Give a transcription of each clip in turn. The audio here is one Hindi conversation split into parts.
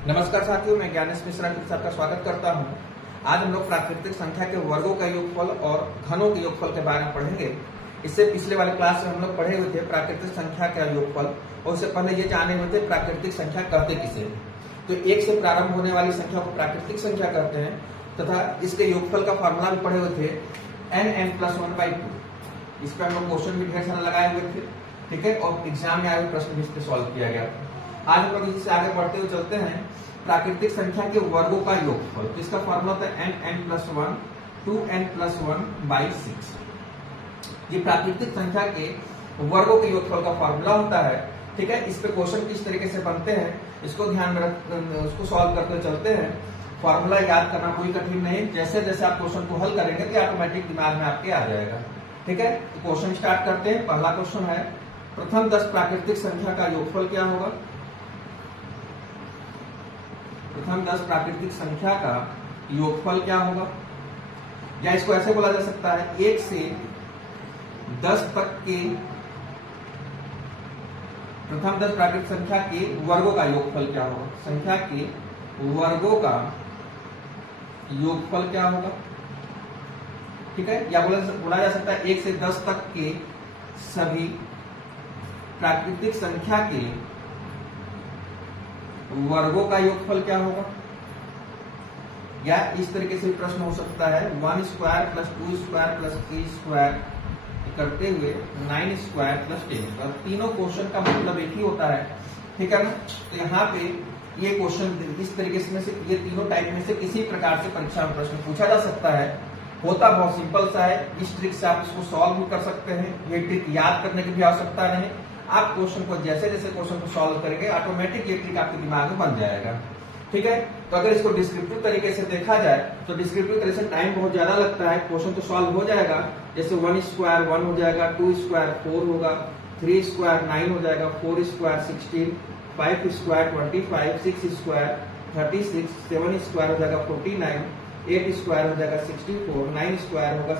नमस्कार साथियों, मैं ज्ञानेश मिश्रा आपका स्वागत करता हूं। आज हम लोग प्राकृतिक संख्या के वर्गों का योगफल और घनों के योगफल के बारे में पढ़ेंगे। इससे पिछले वाले क्लास में हम लोग पढ़े हुए थे प्राकृतिक संख्या का योगफल, और उससे पहले ये जाने हुए थे प्राकृतिक संख्या कहते किसे। तो एक से प्रारंभ होने वाली संख्या को प्राकृतिक संख्या कहते हैं, तथा इसके योगफल का फॉर्मूला भी पढ़े हुए थे n+1/2। इस पर हम लोग क्वेश्चन भी ढेर सारा लगाए हुए थे, ठीक है, और एग्जाम में आए हुए प्रश्न भी इस पे सॉल्व किया गया था। आज हम लोग इससे आगे बढ़ते हुए चलते हैं प्राकृतिक संख्या के वर्गों का योगफल। तो इसका फॉर्मूला होता है n+1 2n+1/6। ये प्राकृतिक संख्या के वर्गों के योगफल का फॉर्मूला होता है, ठीक है। इस पे क्वेश्चन किस तरीके से बनते हैं इसको ध्यान में रख उसको सॉल्व करते हुए चलते हैं। फॉर्मूला याद करना कोई कठिन नहीं, जैसे जैसे आप क्वेश्चन को हल करेंगे तो ऑटोमेटिक दिमाग में आपके आ जाएगा, ठीक है। तो क्वेश्चन स्टार्ट करते हैं। पहला क्वेश्चन है, प्रथम 10 प्राकृतिक संख्या का योगफल क्या होगा। प्रथम 10 प्राकृतिक संख्या का योगफल क्या होगा, या इसको ऐसे बोला जा सकता है 1 से 10 तक के प्रथम 10 प्राकृतिक संख्या के वर्गों का योगफल क्या होगा। संख्या के वर्गों का योगफल क्या होगा, ठीक है। या बोला जा सकता है 1 से 10 तक के सभी प्राकृतिक संख्या के वर्गों का योगफल क्या होगा। या इस तरीके से प्रश्न हो सकता है 1² + 2² + 3² करते हुए 9² + 10²। तीनों क्वेश्चन का मतलब एक ही होता है, ठीक है ना। तो यहाँ पे ये क्वेश्चन इस तरीके से ये तीनों टाइप में से किसी प्रकार से परीक्षा में प्रश्न पूछा जा सकता है। होता बहुत सिंपल सा है, इस ट्रिक से आप इसको सॉल्व भी कर सकते हैं। ये ट्रिक याद करने की भी आवश्यकता नहीं, आप क्वेश्चन को जैसे जैसे क्वेश्चन को सॉल्व करेंगे ऑटोमेटिक ये ट्रिक आपके दिमाग में बन जाएगा, ठीक है। तो अगर इसको डिस्क्रिप्टिव तरीके से देखा जाए तो डिस्क्रिप्टिव तरीके से टाइम बहुत ज्यादा लगता है, क्वेश्चन तो सॉल्व हो जाएगा। जैसे 1² 1 हो जाएगा, 2² 4 होगा, 3² 9 हो जाएगा, 4² 16, 5² 25, 6² 36, 7² हो जाएगा 49, 8² हो जाएगा 64, 9² होगा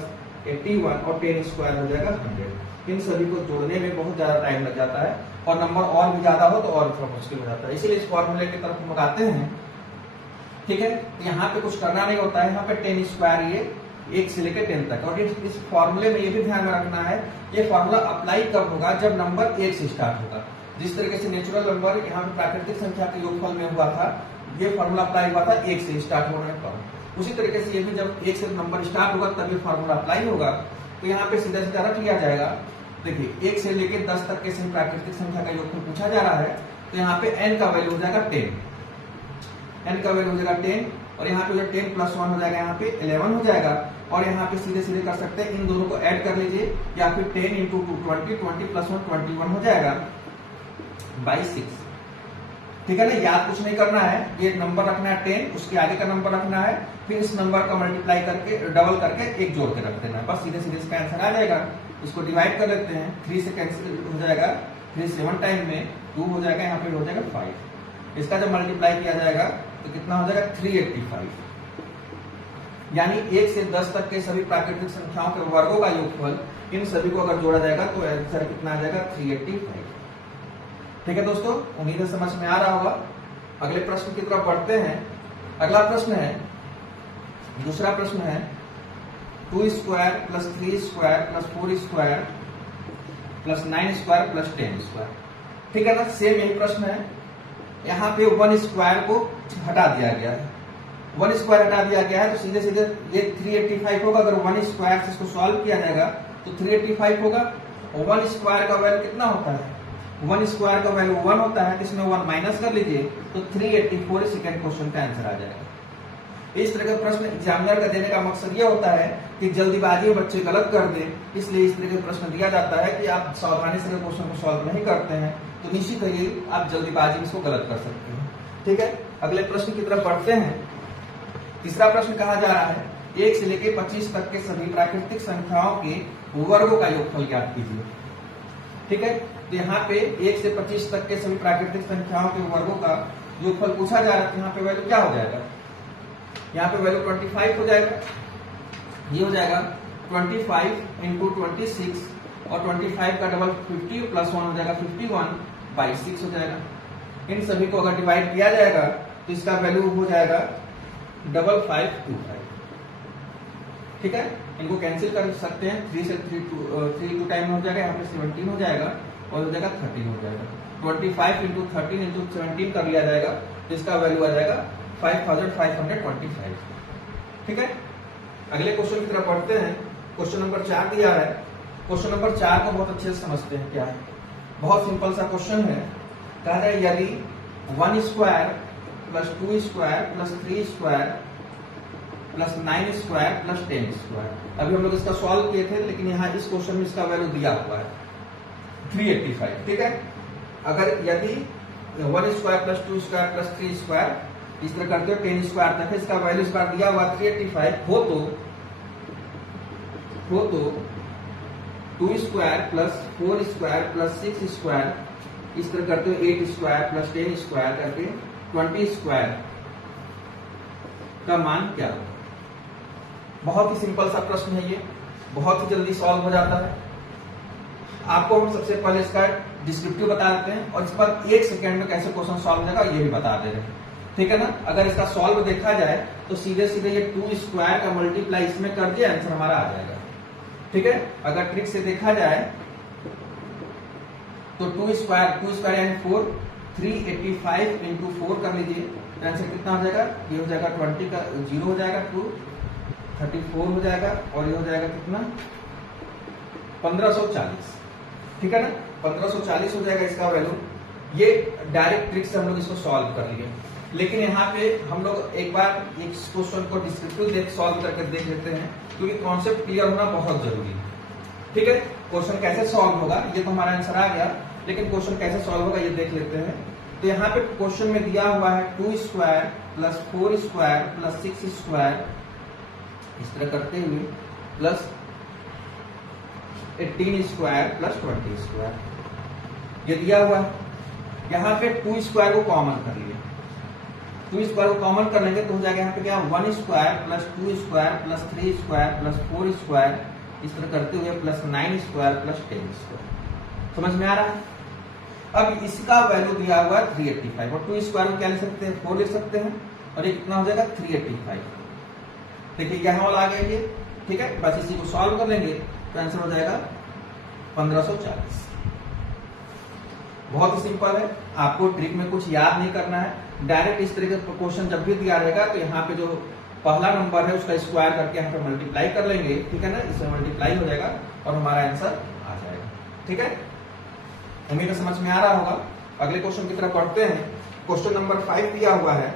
81 और 10² हो जाएगा 100। इन सभी को जोड़ने में बहुत ज्यादा टाइम लग जाता है, और नंबर और भी ज्यादा हो तो और थोड़ा मुश्किल हो जाता है। इसीलिए इस फॉर्मूले की तरफ हम आते हैं, ठीक है। यहाँ पे कुछ करना नहीं होता है, यहाँ पे 10² ये 1 से लेकर 10 तक। और इस फॉर्मूले में ये भी ध्यान में रखना है, ये फॉर्मूला अप्लाई कब होगा, जब नंबर 1 से स्टार्ट होगा। जिस तरीके से नेचुरल नंबर यहाँ पे प्राकृतिक संख्या के योगफल में हुआ था, ये फॉर्मूला अप्लाई हुआ था 1 से स्टार्ट होने पर। उसी तरीके से ये भी जब 1 से नंबर स्टार्ट होगा तब ये फॉर्मूला अप्लाई होगा। तो यहाँ पे सीधा सीधा रख लिया जाएगा। देखिए 1 से लेकर 10 तक के सभी प्राकृतिक संख्या का योगफल पूछा जा रहा है, तो यहाँ पे n का वैल्यू हो जाएगा 10, n का वैल्यू हो जाएगा 10, और यहाँ पे 10 + 1 हो जाएगा, यहाँ पे 11 हो जाएगा। और यहाँ पे सीधे सीधे कर सकते हैं, इन दोनों को ऐड कर लीजिए, या फिर 10 × 2 20, 20 + 1 21 हो जाएगा 6, ठीक है ना। याद कुछ नहीं करना है, ये नंबर रखना है 10, उसके आगे का नंबर रखना है, फिर इस नंबर का मल्टीप्लाई करके डबल करके एक जोड़ के रख देना है, बस सीधे सीधे इसका आंसर आ जाएगा। इसको डिवाइड कर लेते हैं, 3 से कैंसिल हो जाएगा, 3 7 टाइम में 2 हो जाएगा, यहाँ पे हो जाएगा 5। इसका जब मल्टीप्लाई किया जाएगा तो कितना हो जाएगा 385। यानी 1 से 10 तक के सभी प्राकृतिक संख्याओं के वर्गों का योगफल, इन सभी को अगर जोड़ा जाएगा तो आंसर कितना आ जाएगा 385, ठीक है दोस्तों। उम्मीद है समझ में आ रहा होगा। अगले प्रश्न की तरफ बढ़ते हैं। अगला प्रश्न है, दूसरा प्रश्न है 2² + 3² + 4² + 9² + 10², ठीक है ना। सेम यही प्रश्न है। यहाँ पे 1² को हटा दिया गया है, 1² हटा दिया गया है, तो सीधे सीधे ये 385 होगा। अगर 1² से इसको सॉल्व किया जाएगा तो 385 होगा। और 1² का वैल्यू कितना होता है, 1² का वैल्यू 1 होता है, इसमें 1 माइनस कर लीजिए तो 384 सेकंड क्वेश्चन का आंसर आ जाएगा। इस तरह का प्रश्न एग्जामिनर का देने का मकसद ये होता है कि जल्दीबाजी में बच्चे गलत कर दें, इसलिए इस तरह के प्रश्न दिया जाता है कि आप सावधानी से क्वेश्चन को सॉल्व नहीं करते हैं तो निश्चित है ये आप जल्दीबाजी में इसको गलत कर सकते हैं, ठीक है। अगले प्रश्न की तरफ बढ़ते हैं। तीसरा प्रश्न कहा जा रहा है 1 से लेकर 25 तक के सभी प्राकृतिक संख्याओं के वर्गों का योगफल ज्ञात कीजिए, ठीक है। तो यहाँ पे 1 से 25 तक के सभी प्राकृतिक संख्याओं के वर्गों का योगफल पूछा जा रहा है। यहाँ पे वैल्यू क्या हो जाएगा, यहाँ पे वैल्यू 25 हो जाएगा, ये हो जाएगा 25 × 26, और 25 का डबल 50 + 1 हो जाएगा 51/6 हो जाएगा। इन सभी को अगर डिवाइड किया जाएगा तो इसका वैल्यू हो जाएगा 5525। ठीक है, इनको कैंसिल कर सकते हैं, 3 से 3 टू टाइम हो जाएगा, यहाँ पे 17 हो जाएगा और हो जाएगा 13 हो जाएगा। 25 इंटू 13 इंटू 17 कर लिया जाएगा, तो इसका वैल्यू आ जाएगा 5525। ठीक है, अगले क्वेश्चन की तरफ बढ़ते हैं। क्वेश्चन नंबर 4 दिया है। क्वेश्चन नंबर 4 को बहुत अच्छे से समझते हैं क्या है। बहुत सिंपल सा क्वेश्चन है। कह रहे हैं यदि 1 square plus 2 square plus 3 square plus 9 square plus 10 square. अभी हम लोग इसका सॉल्व किए थे, लेकिन यहाँ इस क्वेश्चन में इसका वैल्यू दिया हुआ है 385। ठीक है, अगर यदि 1 square plus 2 square plus 3 square इस तरह करते हो 10 स्क्वायर तक है, इसका वैल्यू इस बार दिया हुआ 385 हो तो 2 square plus 4 square plus 6 square इस तरह करते हो 8 स्क्वायर प्लस 10 स्क्वायर करके 20 स्क्वायर का मान क्या होगा। बहुत ही सिंपल सा प्रश्न है ये, बहुत ही जल्दी सॉल्व हो जाता है। आपको हम सबसे पहले इसका डिस्क्रिप्टिव बता देते हैं और इस पर 1 सेकेंड में कैसे क्वेश्चन सॉल्व हो जाएगा ये भी बता दे रहे हैं। ठीक है ना, अगर इसका सॉल्व देखा जाए तो सीधे सीधे ये 2 स्क्वायर का मल्टीप्लाई इसमें कर दिया, आंसर हमारा आ जाएगा। ठीक है, अगर ट्रिक से देखा जाए तो 2 स्क्वायर यानी 4, 385 इंटू 4 कर लीजिए, आंसर कितना हो जाएगा, ये हो जाएगा 20 का 0 हो जाएगा, 2 34 हो जाएगा और ये हो जाएगा कितना 1540। ठीक है ना, 1540 हो जाएगा इसका वैल्यू। ये डायरेक्ट ट्रिक से हम लोग इसको सॉल्व कर लिए, लेकिन यहाँ पे हम लोग एक बार इस क्वेश्चन को डिस्क्रिप्टिव सॉल्व करके देख लेते हैं, क्योंकि कॉन्सेप्ट क्लियर होना बहुत जरूरी है। ठीक है, क्वेश्चन कैसे सॉल्व होगा ये तो हमारा आंसर आ गया, लेकिन क्वेश्चन कैसे सॉल्व होगा ये देख लेते हैं। तो यहाँ पे क्वेश्चन में दिया हुआ है 2 square plus 4 square plus 6 square इस तरह करते हुए प्लस 18 स्क्वायर प्लस 20 स्क्वायर ये दिया हुआ है। यहाँ पे 2 स्क्वायर को कॉमन कर लिए, 2 स्क्वायर को कॉमन कर लेंगे तो हो जाएगा यहाँ पे क्या 1 square plus 2 square plus 3 square plus 4 square इस तरह करते हुए प्लस 9 स्क्वायर प्लस 10 स्क्वायर। समझ में आ रहा है। अब इसका वैल्यू दिया हुआ है 385 और 2 स्क्वायर को क्या लिख सकते हैं 4 लिख सकते हैं और ये कितना हो जाएगा 385। देखिए यहाँ वाला आ गया ये। ठीक है, बस इसी को सॉल्व कर लेंगे तो आंसर हो जाएगा 1540। बहुत ही सिंपल है, आपको ट्रिक में कुछ याद नहीं करना है, डायरेक्ट इस तरीके का क्वेश्चन जब भी दिया रहेगा तो यहाँ पे जो पहला नंबर है उसका स्क्वायर करके यहाँ पे मल्टीप्लाई कर लेंगे। ठीक है ना, इसमें मल्टीप्लाई हो जाएगा और हमारा आंसर आ जाएगा। ठीक है, उम्मीद समझ में आ रहा होगा। अगले क्वेश्चन की तरफ बढ़ते हैं। क्वेश्चन नंबर 5 दिया हुआ है।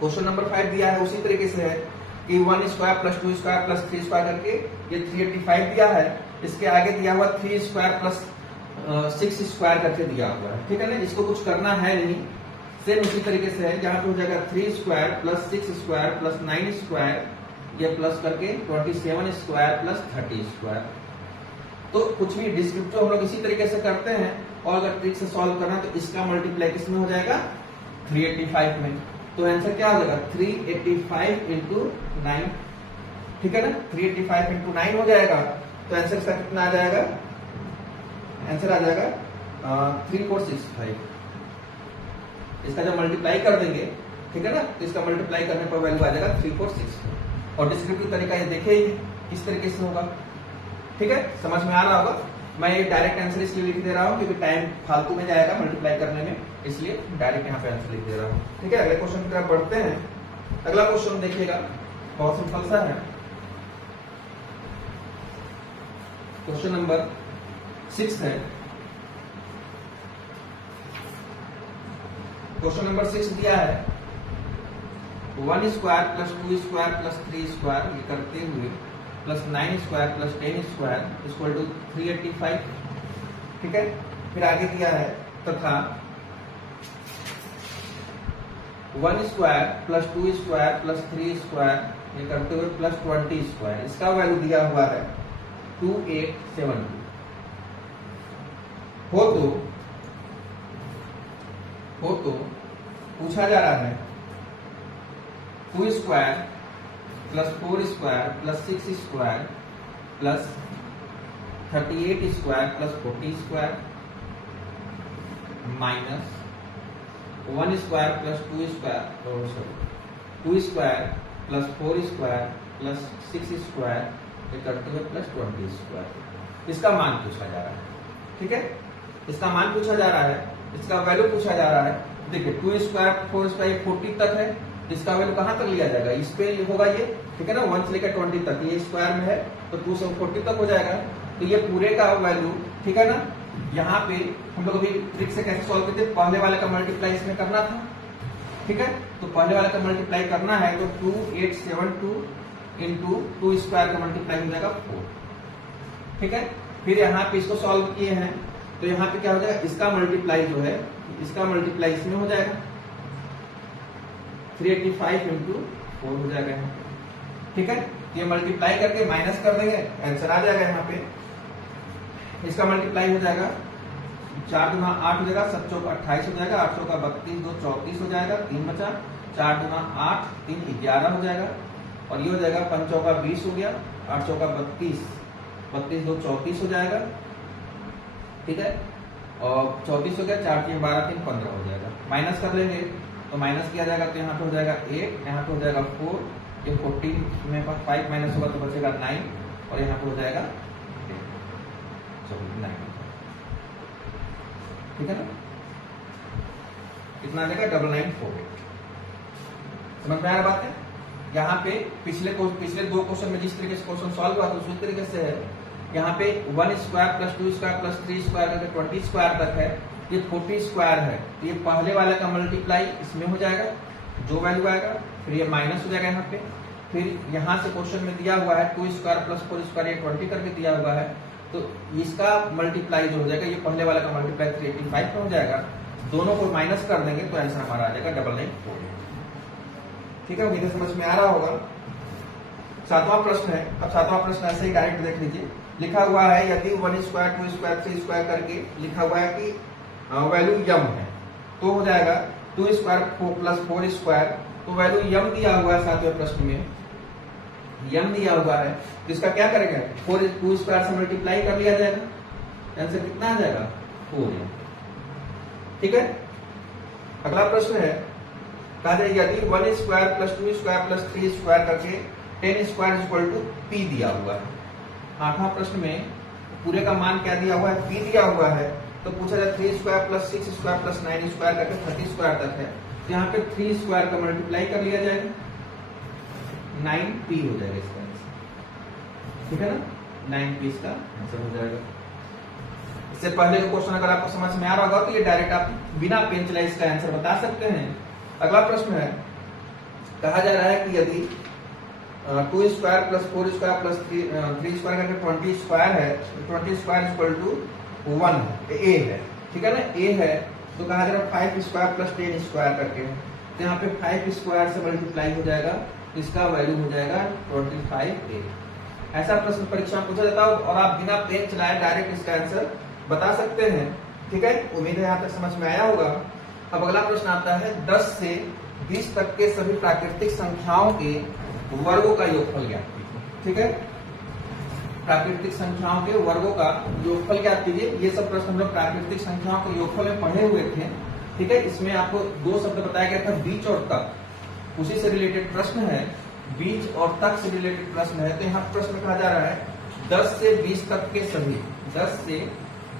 क्वेश्चन नंबर 5 दिया है उसी तरीके से है कि 1 square plus 2 square plus 3 square करके ये 385 दिया है। इसके आगे दिया हुआ 3 स्क्वायर प्लस 6 स्क्वायर करके दिया हुआ है। ठीक है ना, इसको कुछ करना है नहीं, सेम उसी तरीके से है। यहाँ पे हो जाएगा 3 square plus 6 square plus 9 square ये प्लस करके 27 स्क्वायर प्लस 30 स्क्वायर। तो कुछ भी डिस्क्रिप्टिव हम लोग इसी तरीके से करते हैं और अगर ट्रिक से सॉल्व करना है तो इसका मल्टीप्लाई किस में हो जाएगा 385 में। तो आंसर क्या हो जाएगा 385 इंटू 9। ठीक है ना, 385 इंटू 9 हो जाएगा तो आंसर इसका कितना आ जाएगा, आंसर आ जाएगा 3465। इसका जब मल्टीप्लाई कर देंगे ठीक है ना, तो इसका मल्टीप्लाई करने पर वैल्यू आ जाएगा 3464 और डिस्क्रिप्टिव तरीका ये देखे ही किस तरीके से होगा। ठीक है, समझ में आ रहा होगा। मैं ये डायरेक्ट आंसर इसलिए लिख दे रहा हूँ क्योंकि टाइम फालतू में जाएगा मल्टीप्लाई करने में, इसलिए डायरेक्ट यहाँ पे आंसर लिख दे रहा हूँ। ठीक है, अगले क्वेश्चन की तरफ बढ़ते हैं। अगला क्वेश्चन देखिएगा, बहुत सिंपल सा है। क्वेश्चन नंबर 6 है। क्वेश्चन नंबर 6 दिया है 1 square plus 2 square plus 3 square ये करते हुए plus 9 square plus 10 square equal to 385। ठीक है, फिर आगे दिया है तथा 1 square plus 2 square plus 3 square ये करते हुए प्लस 20 स्क्वायर, इसका वैल्यू दिया हुआ है 2872। हो तो पूछा जा रहा है 2 square plus 4 square plus 6 square plus 38 square plus 40 square minus 1 square plus 2 square, sorry 2 square plus 4 square plus 6 square ये करते हुए प्लस 20 स्क्वायर। इसका मान पूछा जा रहा है, ठीक है, इसका मान पूछा जा रहा है, इसका वैल्यू पूछा जा रहा है। देखिए 2 स्क्वायर 4 स्क्वायर 40 तक है, इसका वैल्यू कहां तक लिया जाएगा, इस पे होगा ये, ठीक है ना, 1 से लेकर 20 तक, ये स्क्वायर में है तो 2 से 40 तक हो जाएगा, तो ये पूरे का वैल्यू, ठीक है ना। यहाँ पे हम लोग अभी ट्रिक से कैसे सॉल्व करते, पहले वाले का मल्टीप्लाई इसमें करना था, ठीक है, तो पहले वाले का मल्टीप्लाई करना है तो 2872 इंटू 2 स्क्वायर का मल्टीप्लाई हो जाएगा 4, ठीक है। फिर यहाँ पे इसको सॉल्व किए हैं तो यहाँ पे क्या हो जाएगा, इसका मल्टीप्लाई जो है, इसका मल्टीप्लाई इसमें हो जाएगा 385 इंटू 4 हो जाएगा यहाँ पे, ठीक है। ये मल्टीप्लाई करके माइनस कर देंगे, आंसर आ जाएगा यहाँ पे। इसका मल्टीप्लाई हो जाएगा 4 दूना 8 हो जाएगा, 7 चौका 28 हो जाएगा, 8 चौका 32, 2 34 हो जाएगा, 3 बचा, 4 दूना 8, 3 11 हो जाएगा, और ये हो जाएगा 5 चौका 20 हो गया, 8 चौका 32, 32 2 34 हो जाएगा, ठीक है, और 34 हो गया, 4 3 12 3 15 हो जाएगा। माइनस कर लेंगे तो माइनस किया जाएगा तो यहाँ पे हो जाएगा 8, यहाँ पे हो जाएगा 4, ये 14 में 5 माइनस होगा तो बचेगा 9, और यहाँ पे हो जाएगा 9, ठीक है ना। कितना आ जाएगा 9948। समझ में आ रहा बात है। यहाँ पे पिछले 2 क्वेश्चन में जिस तरीके से क्वेश्चन सॉल्व हुआ था उसी तरीके से है। यहाँ पे 1 square plus 2 square plus 3 square करके 20 स्क्वायर तक है, ये 40 स्क्वायर है, तो ये पहले वाले का मल्टीप्लाई इसमें हो जाएगा, जो वैल्यू आएगा, फिर ये माइनस हो जाएगा यहाँ पे, फिर यहाँ से क्वेश्चन में दिया हुआ है 2 स्क्वायर प्लस 4 स्क्वायर, ये 20 करके दिया हुआ है, तो इसका मल्टीप्लाई जो हो जाएगा, ये पहले वाले का मल्टीप्लाई 385 में हो जाएगा, दोनों को माइनस कर देंगे तो आंसर हमारा आ जाएगा 9948, ठीक है। उम्मीद समझ में आ रहा होगा। 7वां प्रश्न है, अब 7वां प्रश्न ऐसे ही डायरेक्ट देख लीजिए। लिखा हुआ है यदि 1 स्क्वायर 2 स्क्वायर 3 स्क्वायर करके लिखा हुआ है कि वैल्यू यम है, तो हो जाएगा 2 स्क्वायर प्लस 4 स्क्वायर, तो वैल्यू यम दिया हुआ है 7वें प्रश्न में, यम दिया हुआ है, तो इसका क्या करेगा, 2 स्क्वायर से मल्टीप्लाई कर लिया जाएगा, आंसर कितना आ जाएगा 4, ठीक है। अगला प्रश्न है, कहा जाए यदि 1 square plus 2 square plus 3 square करके 10 स्क्वायर इक्वल टू पी दिया हुआ है। 8वां प्रश्न में पूरे का मान क्या दिया हुआ है, पी दिया हुआ है, तो पूछा जाए 3 square plus 6 square plus 9 square करके 30 स्क्वायर तक है, तो यहाँ पे 3 स्क्वायर का मल्टीप्लाई कर लिया जाएगा, 9p हो जाएगा इसका आंसर, ठीक है ना, 9p इसका आंसर हो जाएगा। इससे पहले का क्वेश्चन अगर आपको समझ में आ रहा होगा तो ये डायरेक्ट आप बिना पेन चलाए इसका आंसर बता सकते हैं। अगला प्रश्न है, कहा जा रहा है कि यदि 2 square plus 4 square plus 3 square करके 20 स्क्वायर है, 20 स्क्वायर इक्वल टू 1 ए है, ठीक है ना, ए है, तो कहा जा रहा है 5 स्क्वायर प्लस 10 स्क्वायर करके, तो यहाँ पे 5 स्क्वायर से मल्टीप्लाई हो जाएगा, इसका वैल्यू हो जाएगा 25a। ऐसा प्रश्न परीक्षा में पूछा जाता है और आप बिना पेन चलाए डायरेक्ट इसका आंसर बता सकते हैं, ठीक है। उम्मीद है यहाँ तक समझ में आया होगा। अब अगला प्रश्न आता है 10 से 20 तक के सभी प्राकृतिक संख्याओं के वर्गों का योगफल ज्ञात कीजिए, ठीक है। प्राकृतिक संख्याओं के वर्गों का योगफल ज्ञात कीजिए। ये सब प्रश्न हम लोग प्राकृतिक संख्याओं के योगफल में पढ़े हुए थे, ठीक है। इसमें आपको 2 शब्द बताया गया था, बीच और तक, उसी से रिलेटेड प्रश्न है, बीच और तक से रिलेटेड प्रश्न है। तो यहाँ प्रश्न कहा जा रहा है 10 से 20 तक के सभी, 10 से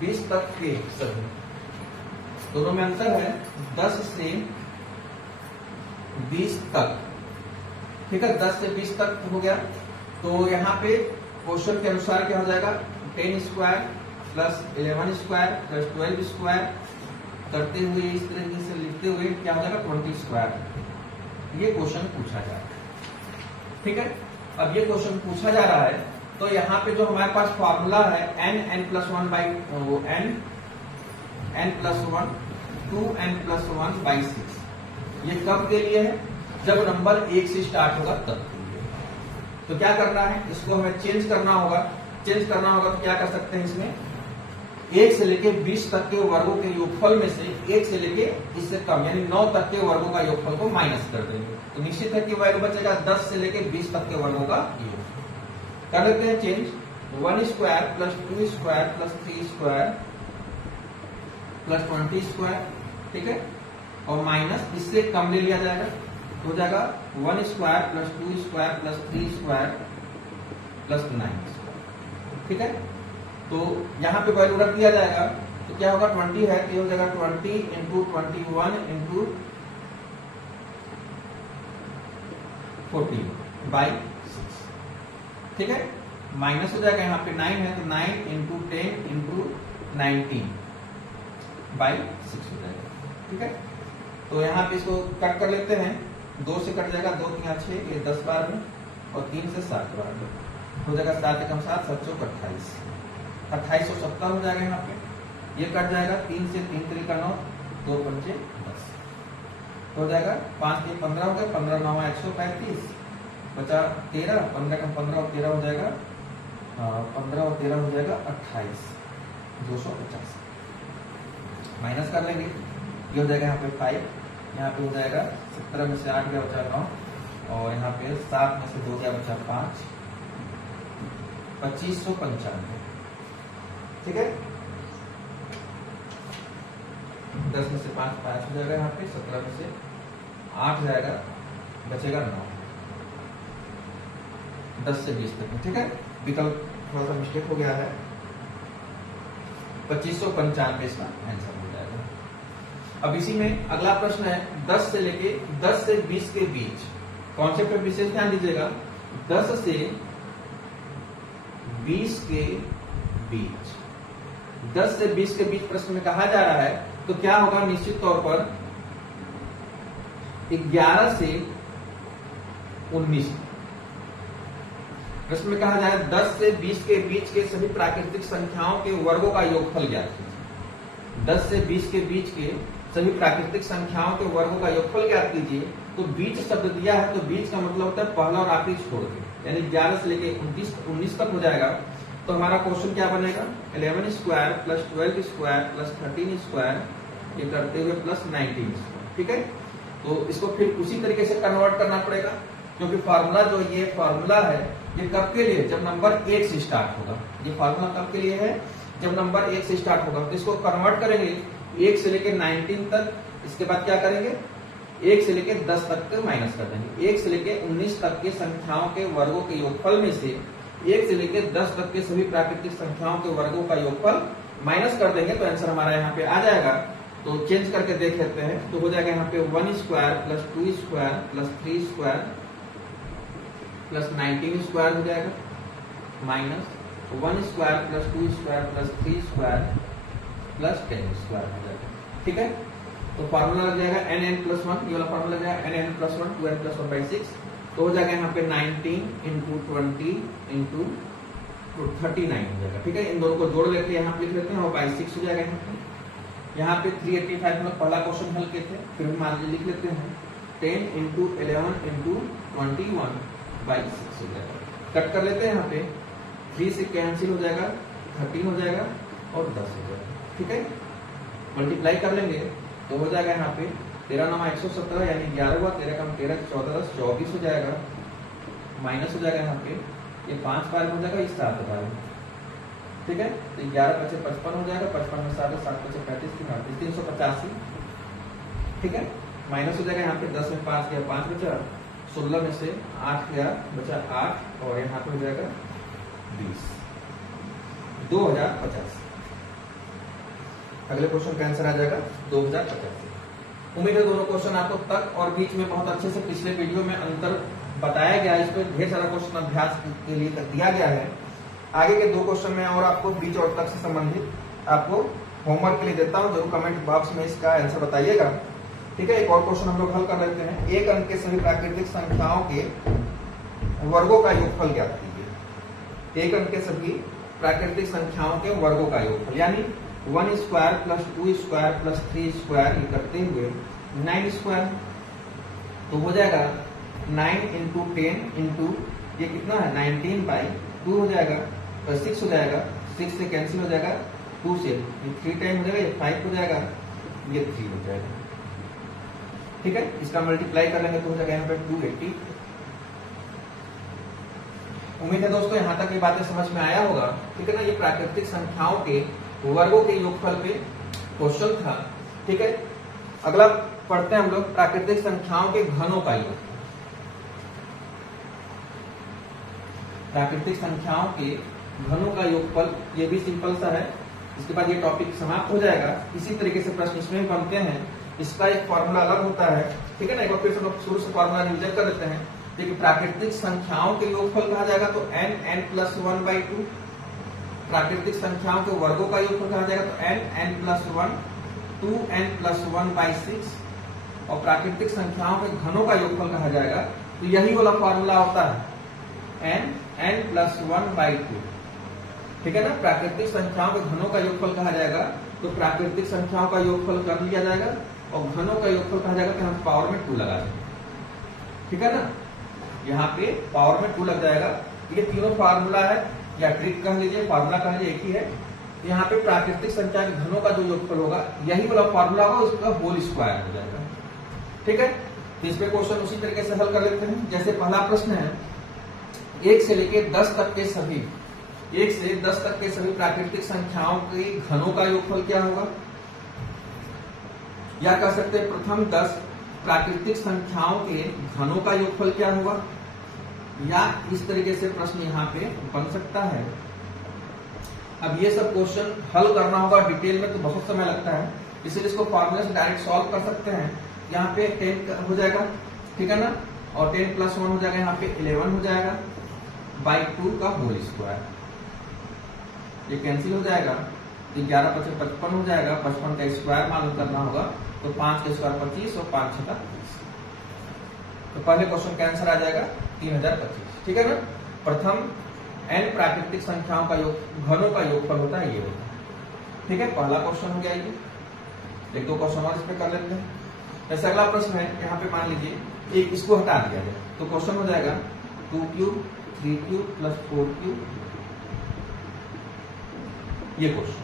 20 तक के सभी, दोनों में अंतर है, 10 से 20 तक, ठीक है, 10 से 20 तक हो गया। तो यहाँ पे क्वेश्चन के अनुसार क्या हो जाएगा, 10 square plus 11 square plus 12 square करते हुए इस तरीके से लिखते हुए क्या हो जाएगा 20 स्क्वायर, ये क्वेश्चन पूछा जा रहा है, ठीक है। अब ये क्वेश्चन पूछा जा रहा है तो यहाँ पे जो हमारे पास फॉर्मूला है n+1 बाई n+1 2n+1/6, ये कब के लिए है, जब नंबर 1 से स्टार्ट होगा तब के लिए। तो क्या करना है, इसको हमें चेंज करना होगा। चेंज करना होगा तो क्या कर सकते हैं, इसमें 1 से लेके 20 तक के वर्गों के योगफल में से 1 से लेके इससे कम यानी 9 तक के वर्गों का योगफल को माइनस कर देंगे, तो निश्चित है कि वैल्यू बचेगा 10 से लेके 20 तक के वर्गों का योगफल। कर लेते हैं change, 1 square plus 2 square plus 3 square plus 20 square, ठीक है। और माइनस इससे कम ले लिया जाएगा, तो हो जाएगा 1 square plus 2 square plus 3 square plus 9 square. ठीक है, तो यहाँ पे वैल्यू रख दिया जाएगा, तो क्या होगा 20 है, तो ये हो जाएगा 20 इंटू 21 इंटू 14 बाई 6। ठीक है, माइनस हो जाएगा, यहाँ पे 9 है तो 9 इंटू 10 इंटू 19 बाई 6 हो जाएगा। ठीक है, तो यहाँ पे इसको कट कर लेते हैं, 2 से कट जाएगा, 2 3 6, ये 10 बार में, और 3 से 7 बार में हो जाएगा, 7 एकम 7, 7 चौक 28, 2870 हो जाएगा। यहाँ पे ये कट जाएगा, 3 से 3 3 9, 2 पंचे 10 हो जाएगा, 5 3 15 हो गया, 15 9 135, बचा 13, 15 कम 15 और 13 हो जाएगा, 15 और 13 हो जाएगा 28, 250 माइनस कर लेंगे, ये हो जाएगा यहाँ पे 5, यहाँ पे हो जाएगा 17 में से 8 गया बचा 9, और यहाँ पे 7 में से 2 गया बचा 5, 2595। ठीक है, 10 में से 5 5 हो जाएगा, यहाँ पे 17 में से 8 जाएगा, बचेगा 9, 10 से 20 तक। ठीक है, विकल्प थोड़ा सा मिस्टेक हो गया है, 2595 इसका आंसर हो जाएगा। अब इसी में अगला प्रश्न है, 10 से लेके 10 से 20 के बीच, कॉन्सेप्ट पे विशेष ध्यान दीजिएगा, 10 से 20 के बीच, 10 से 20 के बीच प्रश्न में कहा जा रहा है, तो क्या होगा, निश्चित तौर पर 11 से 19। प्रश्न में कहा जा रहा है 10 से 20 के बीच के सभी प्राकृतिक संख्याओं के वर्गों का योगफल ज्ञात कीजिए। 10 से 20 के बीच के सभी प्राकृतिक संख्याओं के वर्गों का योगफल ज्ञात कीजिए। तो बीच शब्द दिया है, तो बीच का मतलब होता है पहला और आखिरी छोड़ के, यानी 11 से लेके 19 तक हो जाएगा। तो हमारा क्वेश्चन क्या बनेगा, 11 square plus 12 square plus 13 square, ये करते हुए प्लस 19 स्क्वायर। ठीक है, तो इसको फिर उसी तरीके से कन्वर्ट करना पड़ेगा, क्योंकि फार्मूला जो ये फार्मूला है, ये कब के लिए, जब नंबर 1 से स्टार्ट होगा। ये फार्मूला कब के लिए है, जब नंबर 1 से स्टार्ट होगा। तो इसको कन्वर्ट करेंगे 1 से लेके 19 तक, इसके बाद क्या करेंगे, 1 से लेके 10 तक माइनस कर देंगे। 1 से लेके 19 तक के संख्याओं के वर्गों के योगफल में से 1 से लेके 10 तक के सभी प्राकृतिक संख्याओं के वर्गों का योगफल माइनस कर देंगे, तो आंसर हमारा यहाँ पे आ जाएगा। तो चेंज करके देख लेते हैं, तो हो जाएगा यहाँ पे 1 square plus 2 square plus 3 square plus 19 square हो जाएगा, minus 1 square plus 2 square plus 3 square plus 10 square हो जाएगा। ठीक है, तो फार्मूला लग जाएगा n+1, ये वाला फार्मूला लग जाएगा n+1 2n+1/6, तो हो जाएगा यहाँ पे 19 इंटू 20 इंटू 39 हो जाएगा। ठीक है, इन दोनों को जोड़ लेते हैं, यहाँ पे लिख लेते हैं, और बाई 6 हो जाएगा। यहाँ पे 385 में पहला क्वेश्चन हल किए थे, फिर हम मान लिख लेते हैं 10 इंटू 11 इंटू 21/6 हो जाएगा। कट कर लेते हैं, यहाँ पे 3 से कैंसिल हो जाएगा, 13 हो जाएगा और 10 हो जाएगा। ठीक है, मल्टीप्लाई कर लेंगे तो हो जाएगा यहाँ पे 13 9 117, यानी 11 हुआ, 13 कम 13 14 10 24 हो जाएगा, माइनस हो जाएगा यहाँ पे, ये 5 बार हो जाएगा, ये 7 बार। ठीक है, तो 11 5 55 हो जाएगा, 55 में 7 7 5 35 385। ठीक है, माइनस हो जाएगा यहाँ पे 10 में 5 गया 5 बचा, 16 में से 8 गया बचा 8, और यहाँ पे हो जाएगा 20, 2050। अगले क्वेश्चन का आंसर आ जाएगा 2050। उम्मीद है दोनों क्वेश्चन आपको तक और बीच में बहुत अच्छे से पिछले वीडियो में अंतर बताया गया है। इस पर ढेर सारा क्वेश्चन अभ्यास के लिए तक दिया गया है। आगे के 2 क्वेश्चन में और आपको बीच और तक से संबंधित आपको होमवर्क के लिए देता हूं, जरूर कमेंट बॉक्स में इसका आंसर बताइएगा। ठीक है, एक और क्वेश्चन हम लोग हल कर लेते हैं। एक अंक के सभी प्राकृतिक संख्याओं के वर्गों का योगफल ज्ञात कीजिए। एक अंक के सभी प्राकृतिक संख्याओं के वर्गों का योगफल, यानी 1 square plus 2 square plus 3 square, ये करते हुए 9 स्क्वायर, तो हो जाएगा 9 इंटू 10 इंटू ये कितना है 19/2 हो जाएगा, तो 6 हो जाएगा, 6 से कैंसिल हो जाएगा, 2 से ये 3 टाइम हो जाएगा, ये 5 हो जाएगा, ये 3 हो जाएगा। ठीक है, इसका मल्टीप्लाई कर लेंगे तो हो जाएगा यहाँ पे 280। उम्मीद है दोस्तों यहाँ तक ये बातें समझ में आया होगा। ठीक है ना, ये प्राकृतिक संख्याओं के वर्गों के योगफल पे क्वेश्चन था। ठीक है, अगला पढ़ते हैं हम लोग प्राकृतिक संख्याओं के घनों का योग। प्राकृतिक संख्याओं के घनों का योगफल, ये भी सिंपल सा है। इसके बाद ये टॉपिक समाप्त हो जाएगा। इसी तरीके से प्रश्न इसमें भी बनते हैं। इसका एक फॉर्मूला अलग होता है, ठीक है ना। एक बार फिर से लोग शुरू से फॉर्मूला रिविजन कर लेते हैं। देखिए प्राकृतिक संख्याओं के योगफल कहा जाएगा तो n+1/2। प्राकृतिक संख्याओं के वर्गों का योगफल कहा जाएगा तो n+1, 2n+1/6। और प्राकृतिक संख्याओं के घनों का योगफल कहा जाएगा तो यही वाला फॉर्मूला होता है n+1/2, ठीक है ना। प्राकृतिक संख्याओं के घनों का योगफल कहा जाएगा तो प्राकृतिक संख्याओं का योगफल कर लिया जाएगा और घनों का योगफल कहा जाएगा कि हम पावर में 2 लगा देंगे, ठीक है ना। यहाँ पे पावर में 2 लग जाएगा। ये तीनों फार्मूला है या ट्रिक कह लीजिए, फार्मूला कह लीजिए, एक ही है। यहाँ पे प्राकृतिक संख्या के घनों का जो योगफल होगा यही वाला फार्मूला होगा, उसका होल स्क्वायर हो जाएगा, ठीक है। तो इस पे क्वेश्चन उसी तरीके से हल कर लेते हैं। जैसे पहला प्रश्न है 1 से लेकर 10 तक के सभी 1 से 10 तक के सभी प्राकृतिक संख्याओं के घनों का योगफल क्या होगा। या कह सकते हैं प्रथम 10 प्राकृतिक संख्याओं के घनों का योगफल क्या होगा। या इस तरीके से प्रश्न यहाँ पे बन सकता है। अब ये सब क्वेश्चन हल करना होगा डिटेल में तो बहुत समय लगता है, इसलिए इसको फॉर्मूले से डायरेक्ट सॉल्व कर सकते हैं। यहाँ पे 10 हो जाएगा, ठीक है ना, और 10+1 हो जाएगा, यहाँ पे 11 हो जाएगा बाई 2 का होल स्क्वायर। ये कैंसिल हो जाएगा तो 11×5 = 55 हो जाएगा। 55 का स्क्वायर मालूम करना होगा तो 5 का स्क्वायर 25 और 5 × 6 = 30। तो पहले क्वेश्चन का आंसर आ जाएगा 3025, ठीक है ना। प्रथम n प्राकृतिक संख्याओं का योग घनों का योगफल होता है, ये होता है, ठीक है। पहला क्वेश्चन हो गया ये। एक दो क्वेश्चन और इस पे कर लेते हैं। जैसे अगला प्रश्न है, यहाँ पे मान लीजिए एक इसको हटा दिया जाए तो क्वेश्चन हो जाएगा 2³ 3³ + 4³ ये क्वेश्चन,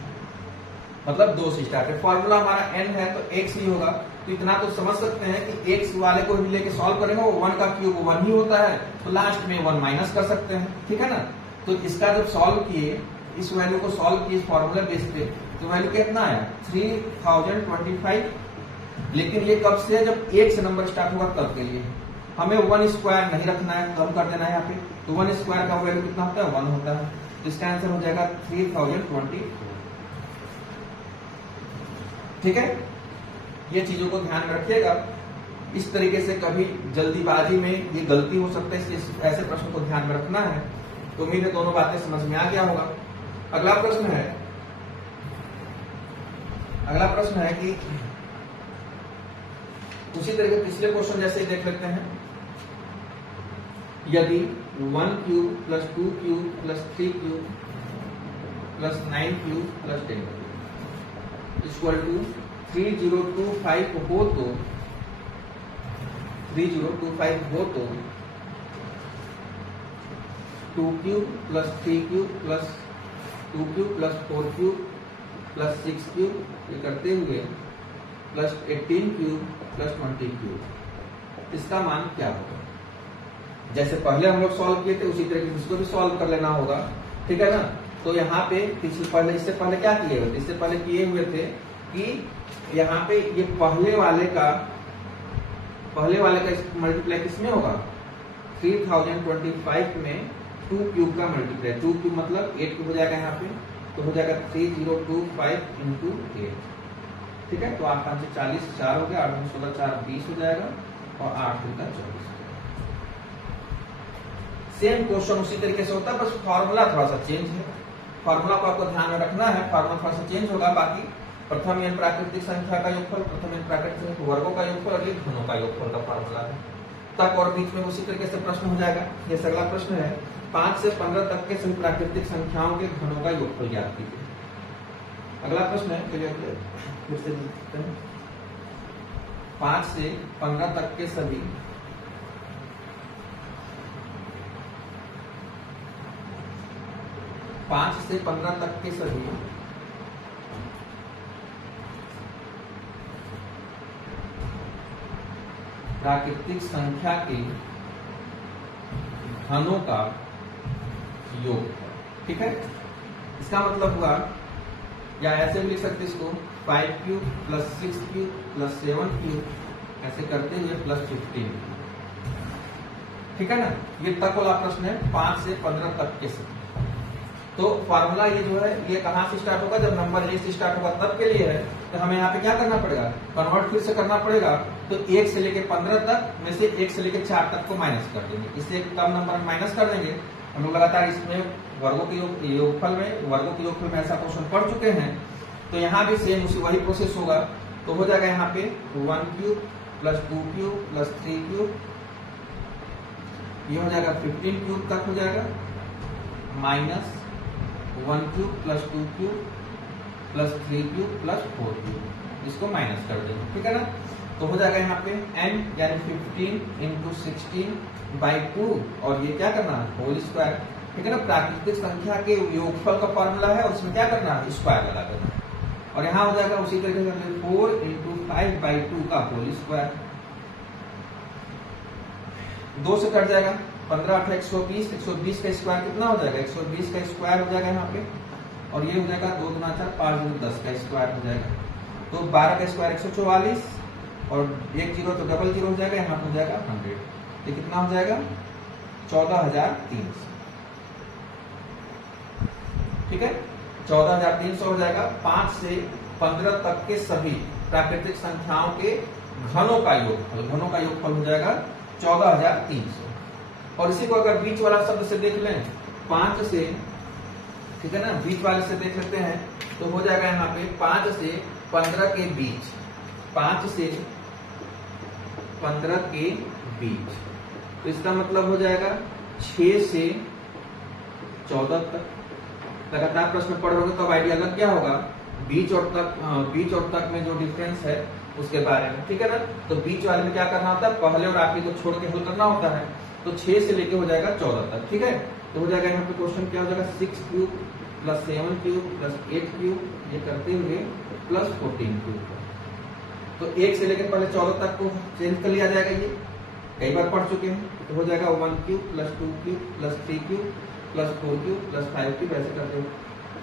मतलब 2 से स्टार्ट है। फॉर्मूला हमारा n है तो x ही होगा। तो इतना तो समझ सकते हैं कि x वाले को भी लेके सॉल्व करेंगे, वो 1 का क्यूब 1 ही होता है, तो लास्ट में 1 माइनस कर सकते हैं, ठीक है ना। तो इसका जब सॉल्व किए, इस वैल्यू को सॉल्व किए फॉर्मूला बेस पे, तो वैल्यू कितना आया 3025। लेकिन ये कब से, जब 1 से नंबर स्टार्ट होगा तब के लिए। हमें 1 स्क्वायर नहीं रखना है, कम कर देना है यहाँ पे। तो 1 स्क्वायर का वैल्यू कितना होता है 1 होता है। तो इसका आंसर हो जाएगा 3024, ठीक है। ये चीजों को ध्यान में रखिएगा। इस तरीके से कभी जल्दीबाजी में ये गलती हो सकता है, इसलिए ऐसे प्रश्न को ध्यान में रखना है। तो उम्मीद है दोनों बातें समझ में आ गया होगा। अगला प्रश्न है कि उसी तरीके पिछले क्वेश्चन जैसे ही देख लेते हैं। यदि 1³ + 2³ + 3³ + 9³ + 10³ = 3025 हो तो 3025 हो तो 2³ + 3³ + 2³ + 4³ + 6³ ये करते हुए + 18³ + 20³ इसका मान क्या होगा। जैसे पहले हम लोग सॉल्व किए थे उसी तरीके से इसको भी सॉल्व कर लेना होगा, ठीक है ना। तो यहाँ पे इससे पहले क्या किए हुए थे, इससे पहले किए हुए थे कि यहाँ पे ये पहले वाले का मल्टीप्लाई किसमें होगा 3025 में 2³ का मल्टीप्लाई। 2³ मतलब 8³ हो जाएगा यहाँ पे, तो हो जाएगा 3025 × 8, ठीक है। तो 8 5 40 4 हो गया, 8 9 16 4 20 हो जाएगा और 8 2 24। सेम क्वेश्चन उसी तरीके से होता है, बस फॉर्मूला थोड़ा सा चेंज है। फॉर्मूला को आपको ध्यान में रखना है, फॉर्मूला थोड़ा सा चेंज होगा। बाकी प्रथम n प्राकृतिक संख्या का योगफल, प्रथम n प्राकृतिक संख्या वर्गों का योगफल और ये घनों का योगफल का फॉर्मूला है तक, और बीच में उसी तरीके से प्रश्न हो जाएगा। जैसे अगला प्रश्न है 5 से 15 तक के सभी प्राकृतिक संख्याओं के घनों का योगफल ज्ञात कीजिए। अगला प्रश्न है फिर से देखते हैं। 5 से 15 तक के सभी प्राकृतिक संख्या के घनों का योग, ठीक है। इसका मतलब हुआ, या ऐसे भी लिख सकते इसको 5 cube plus 6 cube plus 7 cube ऐसे करते हुए प्लस 15। ठीक है ना, ये तक वाला प्रश्न है 5 से 15 तक के से। तो फार्मूला ये जो है ये कहां से स्टार्ट होगा, जब नंबर 1 से स्टार्ट होगा तब के लिए है। तो हमें यहाँ पे क्या करना पड़ेगा, कन्वर्ट फिर से करना पड़ेगा। तो 1 से लेके 15 तक में से 1 से लेके 4 तक को माइनस कर देंगे, इससे कम नंबर माइनस कर देंगे। हम लोग लगातार इसमें वर्गों के योगफल में ऐसा क्वेश्चन पढ़ चुके हैं। तो यहाँ भी सेम उसी वही प्रोसेस होगा। तो हो जाएगा यहाँ पे 1 cube plus 2 cube plus 3 cube, ये हो जाएगा 15 क्यूब तक हो जाएगा, minus 1 cube plus 2 cube plus 3 cube plus 4 cube, इसको माइनस कर देंगे। ठीक है ना, तो हो जाएगा यहाँ पे n यानी 15 इंटू 16 बाई 2 और ये क्या करना है होल स्क्वायर। ठीक है ना, प्राकृतिक संख्या के योगफल का फॉर्मूला है और उसमें क्या करना है स्क्वायर लगा देना। और यहाँ हो जाएगा उसी तरीके से 4 इंटू 5 बाई 2 का होल स्क्वायर, 2 से कट जाएगा, 15 8 120, 120 का स्क्वायर कितना हो जाएगा 120 का स्क्वायर हो जाएगा यहाँ पे। और ये हो जाएगा 2 गुना 4 5 गुना 10 का स्क्वायर हो जाएगा। तो 12 का स्क्वायर 144 और 1 जीरो तो डबल जीरो हो जाएगा, यहाँ पे हो जाएगा 100। ये कितना हो जाएगा 14,300। ठीक है, 14,300 हो जाएगा। 5 से 15 तक के सभी प्राकृतिक संख्याओं के घनों का योगफल हो जाएगा 14,300। और इसी को अगर बीच वाला शब्द से देख लें 5 से, ठीक है ना, बीच वाले से देख लेते हैं तो हो जाएगा यहाँ पे 5 से 15 के बीच, 5 से 15 के बीच, तो इसका मतलब हो जाएगा 6 से 14 तक। लगातार प्रश्न पढ़ रहे हो तो आइडिया लग क्या होगा बीच और तक में जो डिफरेंस है उसके बारे में। ठीक है ना, तो बीच वाले में क्या करना होता है, पहले और आखिरी को छोड़ के हल करना होता है। तो 6 से लेके हो जाएगा 14 तक। ठीक है, तो हो जाएगा यहाँ पे क्वेश्चन क्या हो जाएगा 6 cube plus 7 cube plus 8 cube, ये करते हुए प्लस 14 क्यूब। तो 1 से लेकर पहले 14 तक को चेंज कर लिया जाएगा, ये कई बार पढ़ चुके हैं। तो हो जाएगा 1 cube plus 2 cube plus 3 cube plus 4 cube plus 5 cube, ऐसे करते हुए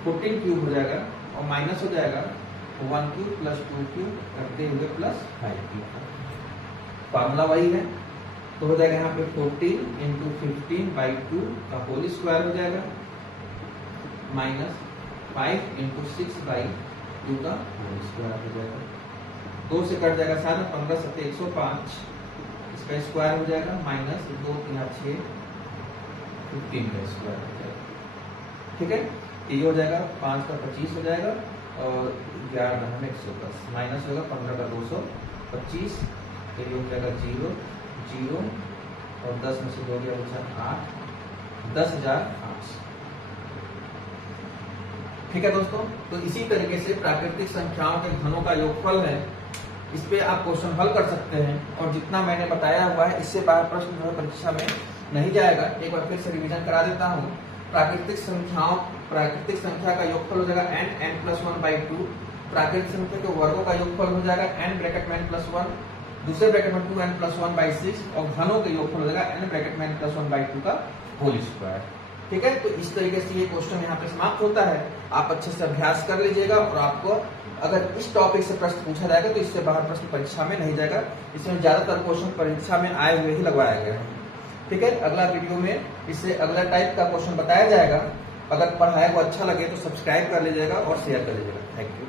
14 क्यूब हो जाएगा और माइनस हो जाएगा 1 क्यूब प्लस 2 क्यूब करते हुए प्लस 5 क्यूब। फॉर्मूला वही है। तो हो जाएगा यहाँ पे 14 इंटू 15 बाई 2 का होल स्क्वायर हो जाएगा, माइनस 5 इंटू 6 बाई 2 का होल स्क्वायर हो जाएगा। 2 से कट जाएगा 7, 15 7 105, इसका स्क्वायर हो जाएगा, माइनस 2 3 6 15 का स्क्वायर हो जाएगा। ठीक है, ये हो जाएगा 5 का 25 हो जाएगा और 11 में 110, माइनस होगा 15 का 225, तो ये हो जाएगा 0 0 और 10 में से 2 गया बचा 8, 10,800। ठीक है दोस्तों, तो इसी तरीके से प्राकृतिक संख्याओं के घनों का योगफल है, इस पे आप क्वेश्चन हल कर सकते हैं। और जितना मैंने बताया हुआ है इससे बाहर प्रश्न जो है परीक्षा में नहीं जाएगा। एक बार फिर से रिवीजन करा देता हूँ। प्राकृतिक संख्या का योगफल हो जाएगा n प्लस 1 बाई 2। प्राकृतिक संख्या के वर्गों का योगफल हो जाएगा n ब्रैकेट में n प्लस 1, दूसरे ब्रैकेट में 2n प्लस 1 बाई 6 और घनों के योगफल हो जाएगा n ब्रैकेट में n प्लस 1 बाई 2 का होल स्क्वायर। ठीक है, तो इस तरीके से ये क्वेश्चन यहाँ पे समाप्त होता है। आप अच्छे से अभ्यास कर लीजिएगा और आपको अगर इस टॉपिक से प्रश्न पूछा जाएगा तो इससे बाहर प्रश्न परीक्षा में नहीं जाएगा। इसमें ज्यादातर क्वेश्चन परीक्षा में आए हुए ही लगवाया गया है। ठीक है, अगला वीडियो में इससे अगला टाइप का क्वेश्चन बताया जाएगा। अगर पढ़ाया को अच्छा लगे तो सब्सक्राइब कर लीजिएगा और शेयर कर लीजिएगा। Thank you.